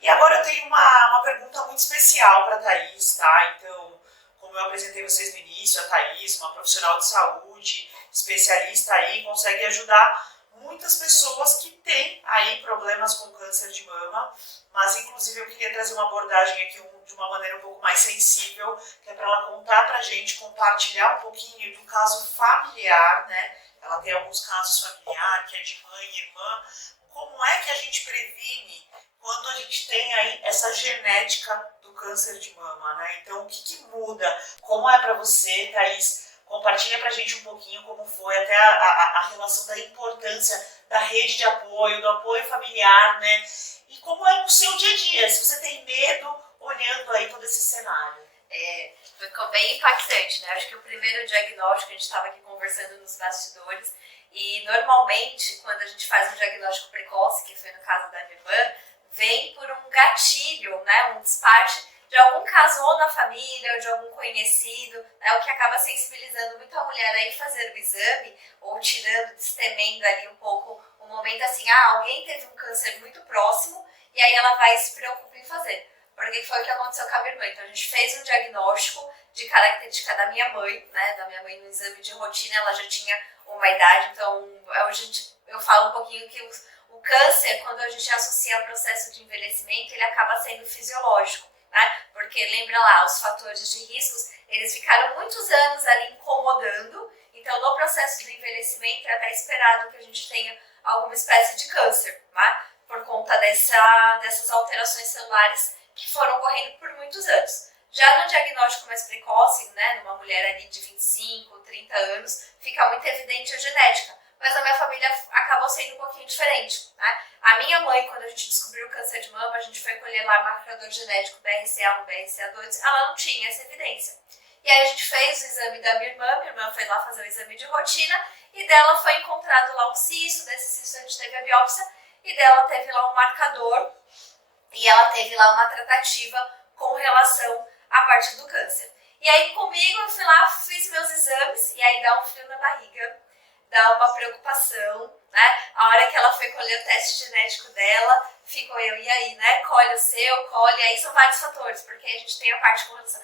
E agora eu tenho uma pergunta muito especial para a Thaís, tá? Então, como eu apresentei vocês no início, a Thaís, uma profissional de saúde, especialista aí, consegue ajudar muitas pessoas que têm aí problemas com câncer de mama, mas inclusive eu queria trazer uma abordagem aqui de uma maneira um pouco mais sensível, que é para ela contar pra gente, compartilhar um pouquinho do caso familiar, né? Ela tem alguns casos familiares, que é de mãe e irmã. Como é que a gente previne quando a gente tem aí essa genética do câncer de mama, né? Então, o que muda? Como é para você, Thaís? Compartilha pra gente um pouquinho como foi até a relação da importância da rede de apoio, do apoio familiar, né? E como é o seu dia a dia, se você tem medo olhando aí todo esse cenário. Ficou bem impactante, né? Acho que o primeiro diagnóstico, a gente estava aqui conversando nos bastidores, e normalmente, quando a gente faz um diagnóstico precoce, que foi no caso da minha irmã, vem por um gatilho, né? Um desparte de algum caso ou na família ou de algum conhecido, né, o que acaba sensibilizando muito a mulher a ir fazer o exame ou tirando, destemendo ali um pouco o momento assim, alguém teve um câncer muito próximo e aí ela vai se preocupar em fazer. Porque foi o que aconteceu com a minha irmã. Então a gente fez um diagnóstico de característica da minha mãe, né, da minha mãe no exame de rotina, ela já tinha uma idade, então eu falo um pouquinho que o câncer, quando a gente associa ao processo de envelhecimento, ele acaba sendo fisiológico. Né? Porque lembra lá, os fatores de riscos, eles ficaram muitos anos ali incomodando, então no processo do envelhecimento é até esperado que a gente tenha alguma espécie de câncer, né? Por conta dessas alterações celulares que foram ocorrendo por muitos anos. Já no diagnóstico mais precoce, né, numa mulher ali de 25, 30 anos, fica muito evidente a genética. Mas a minha família acabou sendo um pouquinho diferente, né? A minha mãe, quando a gente descobriu o câncer de mama, a gente foi colher lá o marcador genético BRCA1, BRCA2, ela não tinha essa evidência. E aí a gente fez o exame da minha irmã foi lá fazer o exame de rotina, e dela foi encontrado lá um cisto, desse cisto a gente teve a biópsia, e dela teve lá um marcador e ela teve lá uma tratativa com relação à parte do câncer. E aí comigo eu fui lá, fiz meus exames e aí dá um frio na barriga, dá uma preocupação, né? A hora que ela foi colher o teste genético dela, ficou eu, e aí, né? Colhe o seu, colhe, aí são vários fatores, porque a gente tem a parte com relação,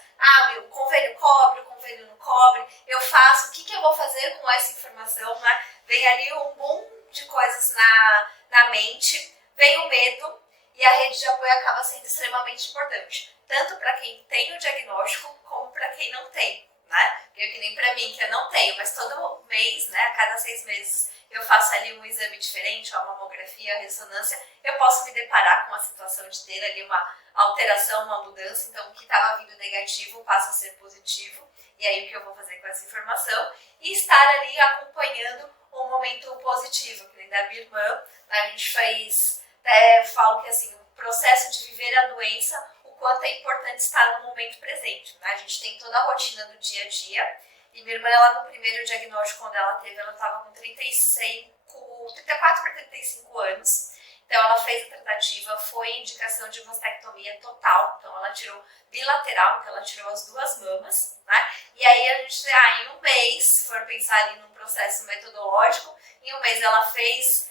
o convênio cobre, o convênio não cobre, eu faço, o que eu vou fazer com essa informação, né? Vem ali um boom de coisas na mente, vem o medo, e a rede de apoio acaba sendo extremamente importante, tanto para quem tem o diagnóstico, como para quem não tem, né? Que nem para mim, que eu não tenho, mas todo mês, né, a cada 6 meses, eu faço ali um exame diferente, uma mamografia, a ressonância, eu posso me deparar com a situação de ter ali uma alteração, uma mudança, então o que estava vindo negativo passa a ser positivo, e aí o que eu vou fazer com essa informação? E estar ali acompanhando um momento positivo, que nem da minha irmã, a gente faz, falo que assim, o processo de viver a doença, o quanto é importante estar no momento presente, né? A gente tem toda a rotina do dia a dia, e minha irmã, ela no primeiro diagnóstico, quando ela teve, ela estava com 34 para 35 anos. Então ela fez a tratativa, foi indicação de mastectomia total, então ela tirou bilateral, então ela tirou as 2 mamas, né? E aí a gente, em um mês, se for pensar ali num processo metodológico, em um mês ela fez,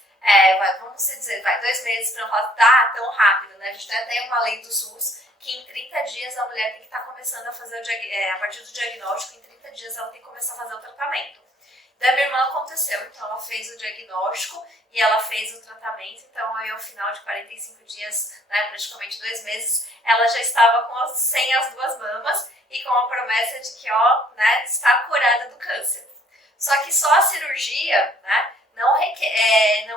vamos dizer, 2 meses para não falar tão rápido, né? A gente tem uma lei do SUS, que em 30 dias a mulher tem que estar começando a fazer a partir do diagnóstico, em 30 dias ela tem que começar a fazer o tratamento. Da minha irmã aconteceu, então ela fez o diagnóstico e ela fez o tratamento, então aí ao final de 45 dias, né, praticamente 2 meses, ela já estava sem as 2 mamas e com a promessa de que, né, está curada do câncer. Só que só a cirurgia, né, não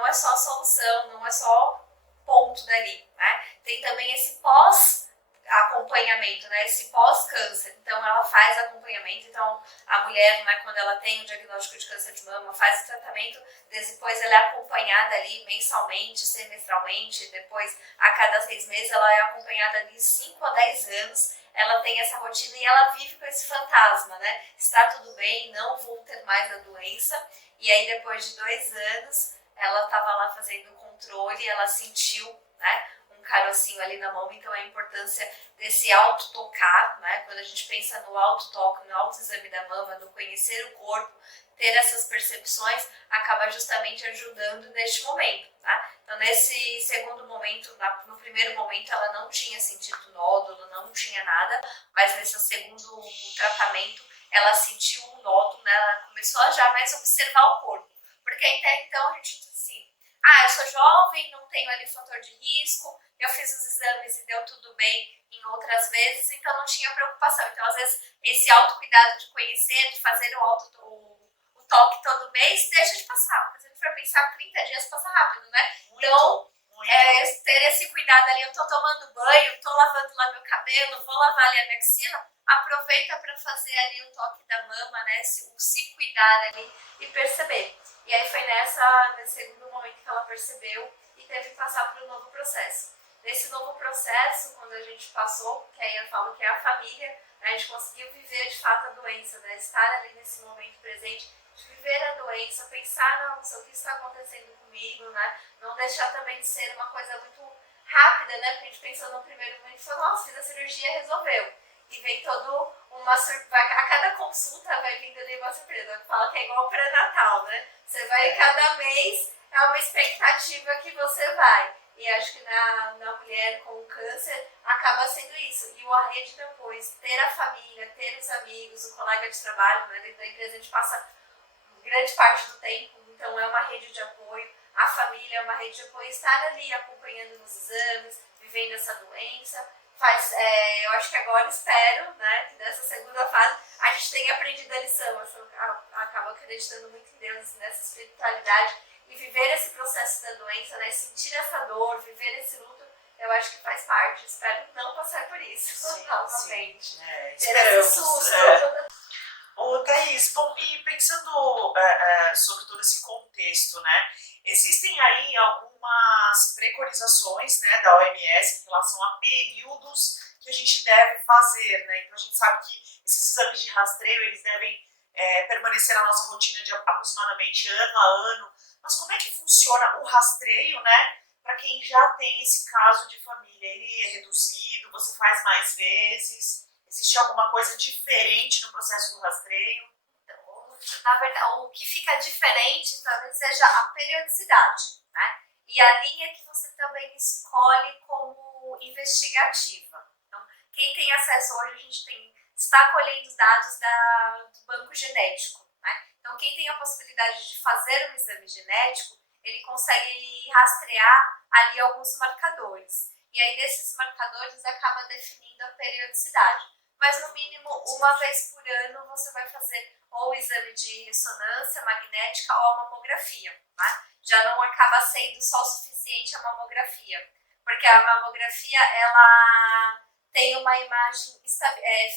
é só a solução, não é só ponto dali, né, tem também esse pós-acompanhamento, né, esse pós-câncer, então ela faz acompanhamento, então a mulher, né, quando ela tem o diagnóstico de câncer de mama, faz o tratamento, depois ela é acompanhada ali mensalmente, semestralmente, depois a cada 6 meses ela é acompanhada ali 5 a 10 anos, ela tem essa rotina e ela vive com esse fantasma, né, está tudo bem, não vou ter mais a doença, e aí depois de 2 anos, ela estava lá fazendo o controle, ela sentiu, né, um carocinho ali na mão, então a importância desse auto-tocar, né? Quando a gente pensa no auto-toque, no auto-exame da mama, no conhecer o corpo, ter essas percepções, acaba justamente ajudando neste momento, tá? Então nesse segundo momento, no primeiro momento ela não tinha sentido nódulo, não tinha nada, mas nesse segundo tratamento ela sentiu um nódulo, né? Ela começou a já mais observar o corpo, porque até então a gente diz assim, eu sou jovem, não tenho ali fator de risco, eu fiz os exames e deu tudo bem em outras vezes, então não tinha preocupação. Então, às vezes, esse autocuidado de conhecer, de fazer o toque todo mês, deixa de passar. Mas se a gente for pensar, 30 dias passa rápido, né? Então, ter esse cuidado ali, eu tô tomando banho, tô lavando lá meu cabelo, vou lavar ali a minha axila, aproveita para fazer ali o toque da mama, né? Se cuidar ali e perceber. E aí foi nesse segundo momento que ela percebeu e teve que passar para o novo processo. Nesse novo processo, quando a gente passou, que aí eu falo que é a família, a gente conseguiu viver de fato a doença, né? Estar ali nesse momento presente, de viver a doença, pensar, nossa, o que está acontecendo comigo, né? Não deixar também de ser uma coisa muito rápida, né? Porque a gente pensou no primeiro momento e falou, nossa, fiz a cirurgia, resolveu. E vem todo uma surpresa, a cada consulta vai vindo ali uma surpresa, fala que é igual pré-natal, né? Você vai cada mês, é uma expectativa que você vai. E acho que na mulher com o câncer acaba sendo isso. E a rede de apoio, ter a família, ter os amigos, o colega de trabalho, né? Dentro da empresa a gente passa grande parte do tempo, então é uma rede de apoio. A família é uma rede de apoio, estar ali acompanhando nos exames, vivendo essa doença. Eu acho que agora espero, né, que nessa segunda fase a gente tenha aprendido a lição. Eu acabo acreditando muito em Deus, nessa espiritualidade, e viver esse processo da doença, né, sentir essa dor, viver esse luto, eu acho que faz parte. Espero não passar por isso novamente. Esperamos. Ô, Thaís, bom, e pensando sobre todo esse contexto, né, existem aí algumas preconizações, né, da OMS em relação a períodos que a gente deve fazer, né, então a gente sabe que esses exames de rastreio, eles devem permanecer na nossa rotina de aproximadamente ano a ano, mas como é que funciona o rastreio, né, para quem já tem esse caso de família? Ele é reduzido? Você faz mais vezes? Existe alguma coisa diferente no processo do rastreio? Então, na verdade, o que fica diferente talvez seja a periodicidade, né? E a linha que você também escolhe como investigativa. Então, quem tem acesso hoje, a gente está colhendo os dados do banco genético, né? Então, quem tem a possibilidade de fazer um exame genético, ele consegue rastrear ali alguns marcadores. E aí, desses marcadores, acaba definindo a periodicidade. Mas, no mínimo, uma vez por ano, você vai fazer ou o exame de ressonância magnética ou a mamografia, né? Já não acaba sendo só o suficiente a mamografia, porque a mamografia, ela tem uma imagem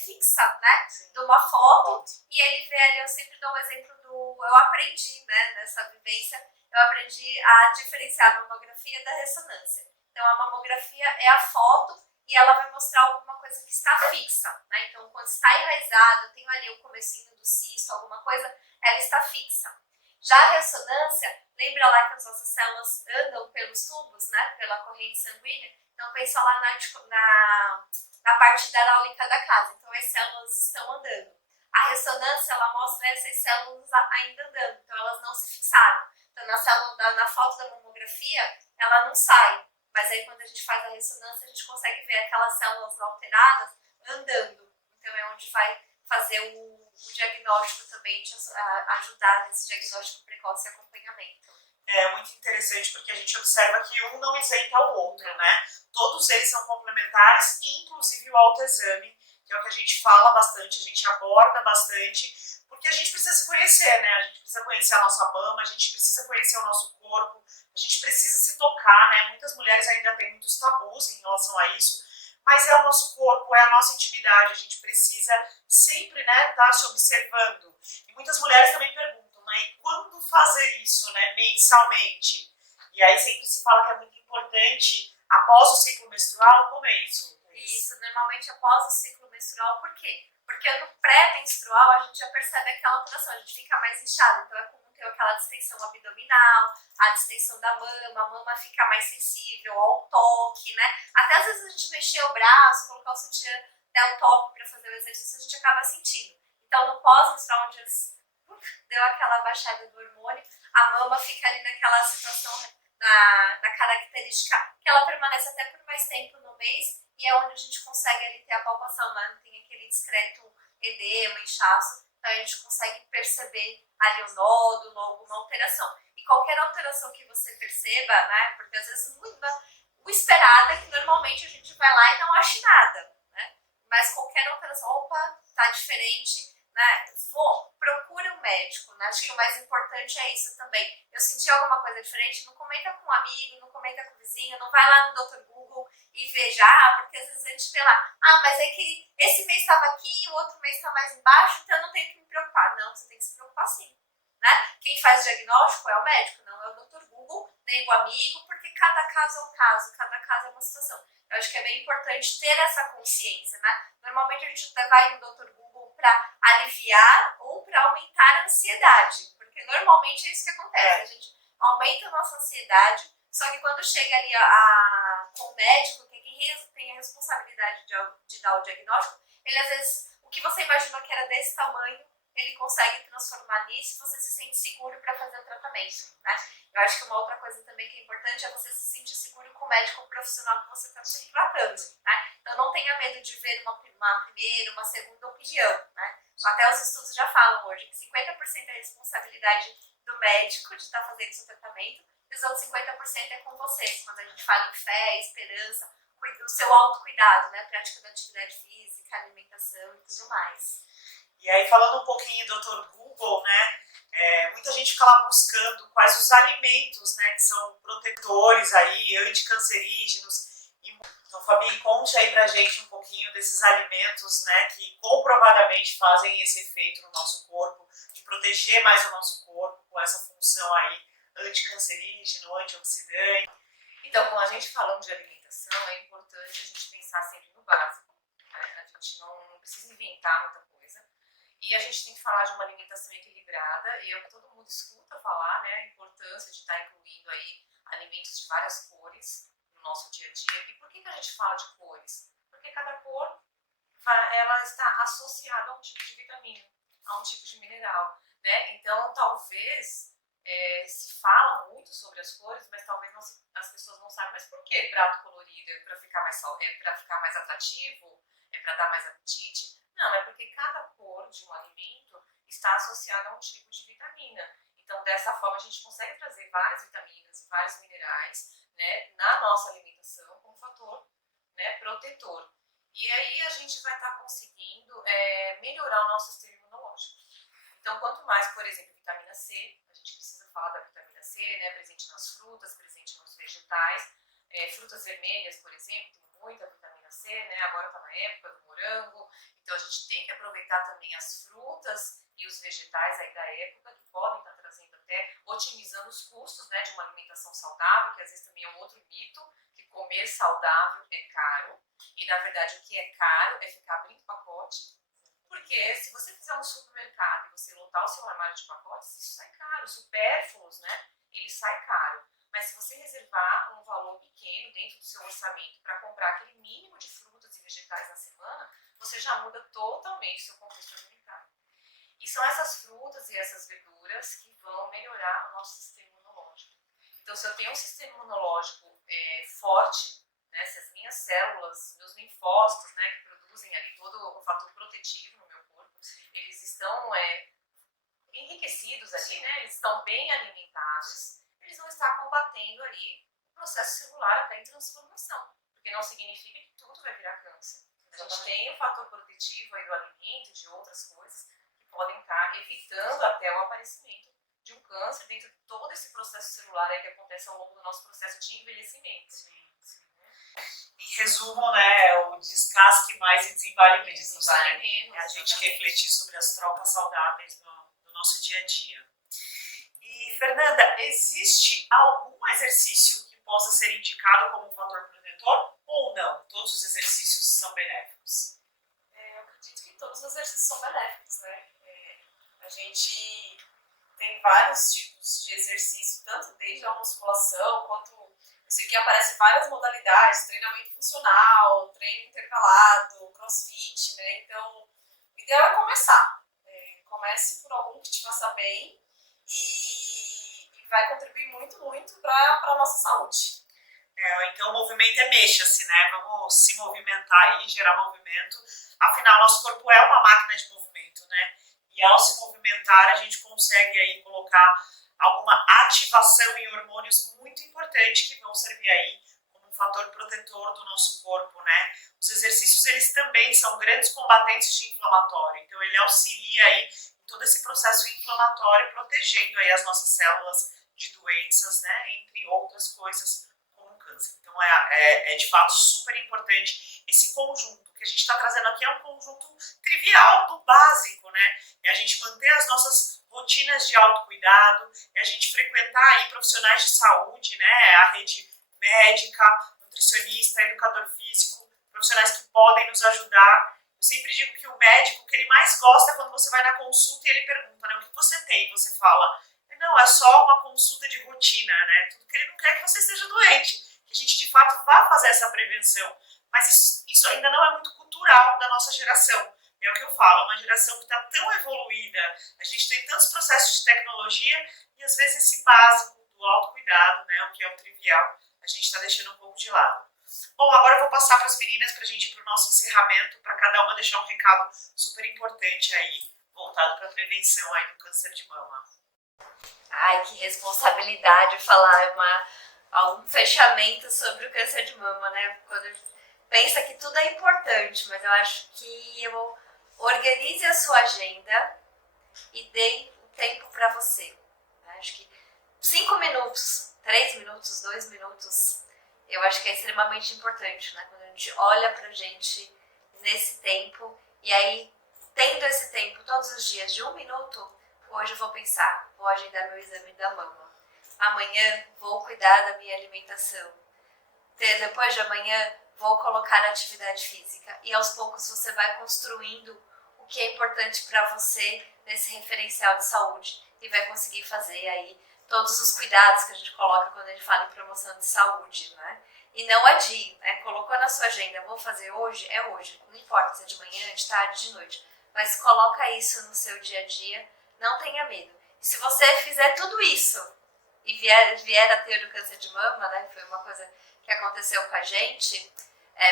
fixa, né, de uma foto, e ele vê ali, eu sempre dou um exemplo eu aprendi, né, nessa vivência, eu aprendi a diferenciar a mamografia da ressonância. Então, a mamografia é a foto e ela vai mostrar alguma coisa que está fixa, né? Então, quando está enraizado, eu tenho ali o comecinho do cisto, alguma coisa, ela está fixa. Já a ressonância, lembra lá que as nossas células andam pelos tubos, né, pela corrente sanguínea? Então, pensa lá na parte hidráulica da casa. Então, as células estão andando. A ressonância, ela mostra essas células ainda andando, então elas não se fixaram. Então, na foto da mamografia, ela não sai. Mas aí, quando a gente faz a ressonância, a gente consegue ver aquelas células alteradas andando. Então, é onde vai fazer o diagnóstico também, te ajudar nesse diagnóstico precoce e acompanhamento. É muito interessante porque a gente observa que um não isenta o outro, né? Todos eles são complementares, inclusive o autoexame, que é o que a gente fala bastante, a gente aborda bastante, porque a gente precisa se conhecer, né? A gente precisa conhecer a nossa mama, a gente precisa conhecer o nosso corpo, a gente precisa se tocar, né? Muitas mulheres ainda têm muitos tabus em relação a isso, mas é o nosso corpo, é a nossa intimidade, a gente precisa sempre, né, estar se observando. E muitas mulheres também perguntam, né, e quando fazer isso, né, mensalmente? E aí sempre se fala que é muito importante, após o ciclo menstrual, como é isso? Isso, normalmente após o ciclo menstrual, por quê? Porque no pré-menstrual a gente já percebe aquela alteração, a gente fica mais inchado, então é comum ter aquela distensão abdominal, a distensão da mama, a mama fica mais sensível ao toque, né? Até às vezes a gente mexer o braço, colocar o sutiã, dar um toque para fazer o exercício, a gente acaba sentindo. Então no pós-menstrual, onde deu aquela baixada do hormônio, a mama fica ali naquela situação, na característica que ela permanece até por mais tempo no mês, e é onde a gente consegue ali ter a palpação, né? Não tem aquele discreto edema, inchaço, então a gente consegue perceber ali um nódulo, alguma alteração. E qualquer alteração que você perceba, né? Porque às vezes o esperado é que normalmente a gente vai lá e não ache nada, né? Mas qualquer alteração, opa, tá diferente, né? Procura um médico, né? Acho que o mais importante é isso também. Eu senti alguma coisa diferente, não comenta com um amigo, não comenta com o vizinho, não vai lá no Dr. Google e veja, porque às vezes a gente vê lá, mas é que esse mês estava aqui, o outro mês está mais embaixo, então eu não tenho que me preocupar. Não, você tem que se preocupar sim, né? Quem faz o diagnóstico é o médico, não é o Dr. Google, nem o amigo, porque cada caso é um caso, cada caso é uma situação. Eu acho que é bem importante ter essa consciência, né? Normalmente a gente até vai no Dr. Google para aliviar ou para aumentar a ansiedade, porque normalmente é isso que acontece, a gente aumenta a nossa ansiedade, só que quando chega ali com o médico, que quem tem a responsabilidade de dar o diagnóstico, ele às vezes, o que você imaginou que era desse tamanho, ele consegue transformar nisso e você se sente seguro para fazer o tratamento, né? Eu acho que uma outra coisa também que é importante é você se sentir seguro com o médico profissional que você está se tratando, né? Então não tenha medo de ver uma primeira, uma segunda opinião, né? Até os estudos já falam hoje que 50% é responsabilidade do médico de estar fazendo o seu tratamento e os outros 50% é com vocês, quando a gente fala em fé, esperança, o seu autocuidado, né? Prática da atividade física, alimentação e tudo mais. E aí, falando um pouquinho do Dr. Google, né, muita gente fica lá buscando quais os alimentos, né, que são protetores aí, anticancerígenos. Então, Fabi, conte aí pra gente um pouquinho desses alimentos, né, que comprovadamente fazem esse efeito no nosso corpo, de proteger mais o nosso corpo com essa função aí anticancerígeno, antioxidante. Então, quando a gente falando de alimentação, é importante a gente pensar sempre no básico, né? A gente não precisa inventar muita coisa. E a gente tem que falar de uma alimentação equilibrada, e é o que todo mundo escuta falar, né? A importância de estar incluindo aí alimentos de várias cores no nosso dia a dia. E por que a gente fala de cores? Porque cada cor ela está associada a um tipo de vitamina, a um tipo de mineral, né? Então, talvez se fala muito sobre as cores, mas talvez as pessoas não saibam. Mas por que prato colorido? É para ficar mais atrativo? É para dar mais apetite? Não, é porque cada cor de um alimento está associada a um tipo de vitamina. Então, dessa forma, a gente consegue trazer várias vitaminas e vários minerais, né, na nossa alimentação como fator, né, protetor. E aí a gente vai estar conseguindo melhorar o nosso sistema imunológico. Então, quanto mais, por exemplo, vitamina C, a gente precisa falar da vitamina C, né, presente nas frutas, presente nos vegetais. Frutas vermelhas, por exemplo, tem muita vitamina C, né, agora está na época do morango. Então, a gente tem que aproveitar também as frutas e os vegetais aí da época, que podem estar trazendo até, otimizando os custos, né, de uma alimentação saudável, que às vezes também é um outro mito, que comer saudável é caro. E, na verdade, o que é caro é ficar abrindo pacote. Porque se você fizer um supermercado e você lotar o seu armário de pacotes, isso sai caro. Supérfluos, né? Ele sai caro. Mas se você reservar um valor pequeno dentro do seu orçamento para comprar aquele mínimo de frutas e vegetais na semana, você já muda totalmente o seu contexto alimentar. E são essas frutas e essas verduras que vão melhorar o nosso sistema imunológico. Então, se eu tenho um sistema imunológico forte, né, se as minhas células, meus linfócitos, né, que produzem ali todo o fator protetivo no meu corpo, eles estão enriquecidos ali, né, eles estão bem alimentados, eles vão estar combatendo ali o processo celular até em transformação, porque não significa que tudo vai virar câncer. A gente tem o fator protetivo aí do alimento e de outras coisas que podem estar evitando até o aparecimento de um câncer dentro de todo esse processo celular aí que acontece ao longo do nosso processo de envelhecimento. Em resumo, né, o descasque mais e desembale menos. É a gente refletir sobre as trocas saudáveis no nosso dia a dia. E, Fernanda, existe algum exercício que possa ser indicado como um fator protetor ou não? Todos os exercícios são benéficos? Eu acredito que todos os exercícios são benéficos, né? A gente tem vários tipos de exercício, tanto desde a musculação quanto... Eu sei que aparecem várias modalidades, treinamento funcional, treino intervalado, crossfit, né? Então, o ideal é começar. Comece por algum que te faça bem e vai contribuir muito, muito para a nossa saúde. Então, o movimento mexa-se, né? Vamos se movimentar e gerar movimento. Afinal, nosso corpo é uma máquina de movimento, né? E ao se movimentar, a gente consegue aí colocar alguma ativação em hormônios muito importante que vão servir aí como um fator protetor do nosso corpo, né? Os exercícios, eles também são grandes combatentes de inflamatório, então ele auxilia aí em todo esse processo inflamatório, protegendo aí as nossas células de doenças, né? Entre outras coisas, como o câncer. Então é de fato super importante esse conjunto que a gente está trazendo aqui, é um conjunto trivial do básico, né? É a gente manter as nossas rotinas de autocuidado, é a gente frequentar aí profissionais de saúde, né, a rede médica, nutricionista, educador físico, profissionais que podem nos ajudar. Eu sempre digo que o médico, o que ele mais gosta é quando você vai na consulta e ele pergunta, né, o que você tem? Você fala, não, é só uma consulta de rotina, né, tudo que ele não quer é que você esteja doente, que a gente de fato vá fazer essa prevenção. Mas isso ainda não é muito cultural da nossa geração. É o que eu falo, é uma geração que está tão evoluída, a gente tem tantos processos de tecnologia e às vezes esse básico do autocuidado, né, o que é o trivial, a gente está deixando um pouco de lado. Bom, agora eu vou passar para as meninas para a gente ir para o nosso encerramento, para cada uma deixar um recado super importante aí, voltado para a prevenção aí do câncer de mama. Ai, que responsabilidade falar algum fechamento sobre o câncer de mama, né? Quando a gente pensa que tudo é importante, mas eu acho que organize a sua agenda e dê o tempo para você. Acho que 5 minutos, 3 minutos, 2 minutos, eu acho que é extremamente importante, né? Quando a gente olha pra gente nesse tempo, e aí, tendo esse tempo todos os dias de 1 minuto, hoje eu vou pensar, vou agendar meu exame da mama. Amanhã vou cuidar da minha alimentação. Depois de amanhã vou colocar na atividade física. E aos poucos você vai construindo o que é importante para você nesse referencial de saúde e vai conseguir fazer aí todos os cuidados que a gente coloca quando a gente fala em promoção de saúde, né? E não adie, né? Colocou na sua agenda, vou fazer hoje, é hoje. Não importa se é de manhã, de tarde, de noite. Mas coloca isso no seu dia a dia, não tenha medo. E se você fizer tudo isso e vier a ter o câncer de mama, né? Foi uma coisa que aconteceu com a gente,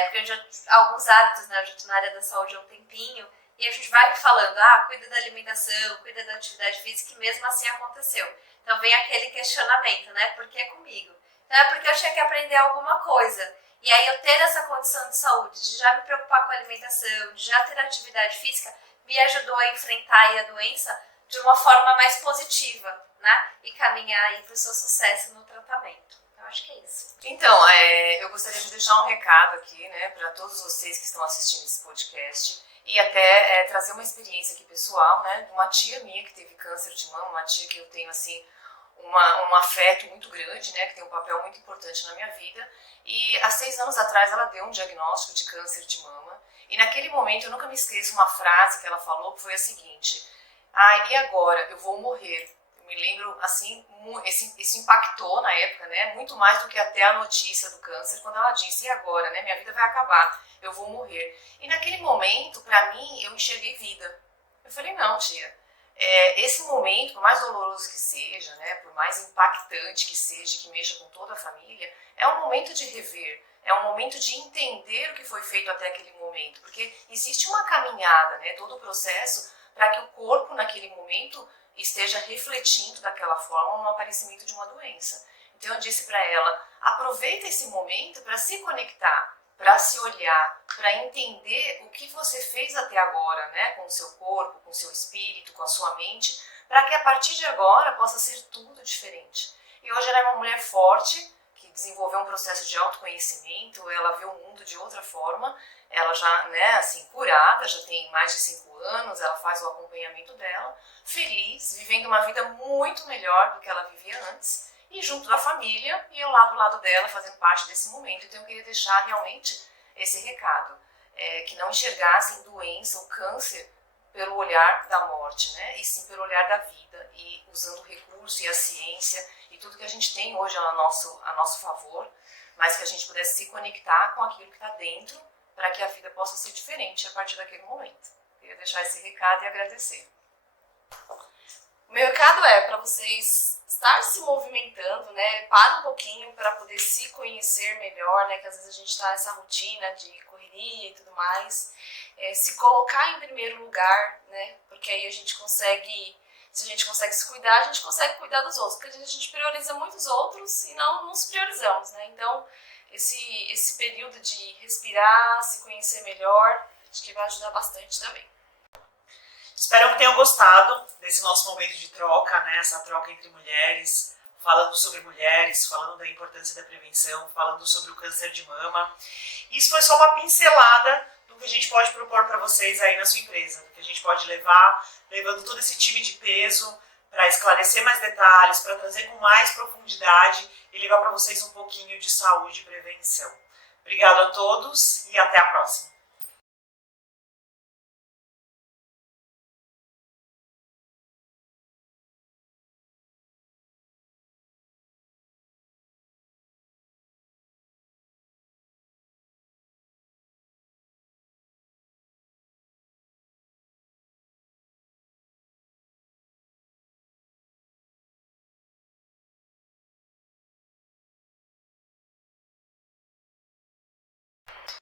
porque eu já, alguns hábitos, né? Eu já estou na área da saúde há um tempinho, e a gente vai falando, cuida da alimentação, cuida da atividade física, e mesmo assim aconteceu. Então vem aquele questionamento, né? Por que comigo? Então é porque eu tinha que aprender alguma coisa. E aí eu ter essa condição de saúde, de já me preocupar com a alimentação, de já ter atividade física, me ajudou a enfrentar aí a doença de uma forma mais positiva, né? E caminhar aí para o seu sucesso no tratamento. Eu acho que é isso. Então, eu gostaria de deixar um recado aqui, né, para todos vocês que estão assistindo esse podcast e até trazer uma experiência aqui pessoal, né, de uma tia minha que teve câncer de mama, uma tia que eu tenho, assim, um afeto muito grande, né, que tem um papel muito importante na minha vida. E há 6 anos atrás ela deu um diagnóstico de câncer de mama. E naquele momento eu nunca me esqueço uma frase que ela falou, que foi a seguinte: e agora? Eu vou morrer. Eu me lembro, assim, isso impactou na época, né, muito mais do que até a notícia do câncer, quando ela disse: e agora, né, minha vida vai acabar, eu vou morrer. E naquele momento, para mim, eu enxerguei vida. Eu falei: não, tia, esse momento, por mais doloroso que seja, né, por mais impactante que seja, que mexa com toda a família, é um momento de rever, é um momento de entender o que foi feito até aquele momento, porque existe uma caminhada, né, todo o processo, para que o corpo, naquele momento, esteja refletindo daquela forma no aparecimento de uma doença. Então eu disse para ela: aproveita esse momento para se conectar, para se olhar, para entender o que você fez até agora, né, com o seu corpo, com o seu espírito, com a sua mente, para que a partir de agora possa ser tudo diferente. E hoje ela é uma mulher forte, que desenvolveu um processo de autoconhecimento, ela vê o mundo de outra forma, ela já, né, assim, curada, já tem mais de 5 anos, ela faz o acompanhamento dela, feliz, vivendo uma vida muito melhor do que ela vivia antes, e junto da família, e eu lá do lado dela, fazendo parte desse momento. Então eu queria deixar realmente esse recado, que não enxergassem doença ou câncer pelo olhar da morte, né? E sim pelo olhar da vida, e usando o recurso e a ciência e tudo que a gente tem hoje a nosso favor, mas que a gente pudesse se conectar com aquilo que está dentro, para que a vida possa ser diferente a partir daquele momento. Queria deixar esse recado e agradecer. O meu recado é para vocês estar se movimentando, né? Para um pouquinho para poder se conhecer melhor, né? Que às vezes a gente está nessa rotina de correria e tudo mais. Se colocar em primeiro lugar, né? Porque aí a gente consegue, se a gente consegue se cuidar, a gente consegue cuidar dos outros. Porque a gente prioriza muitos outros e não nos priorizamos, né? Então, esse período de respirar, se conhecer melhor, acho que vai ajudar bastante também. Espero que tenham gostado desse nosso momento de troca, né? Essa troca entre mulheres, falando sobre mulheres, falando da importância da prevenção, falando sobre o câncer de mama. Isso foi só uma pincelada do que a gente pode propor para vocês aí na sua empresa, do que a gente pode levar, levando todo esse time de peso para esclarecer mais detalhes, para trazer com mais profundidade e levar para vocês um pouquinho de saúde e prevenção. Obrigado a todos e até a próxima.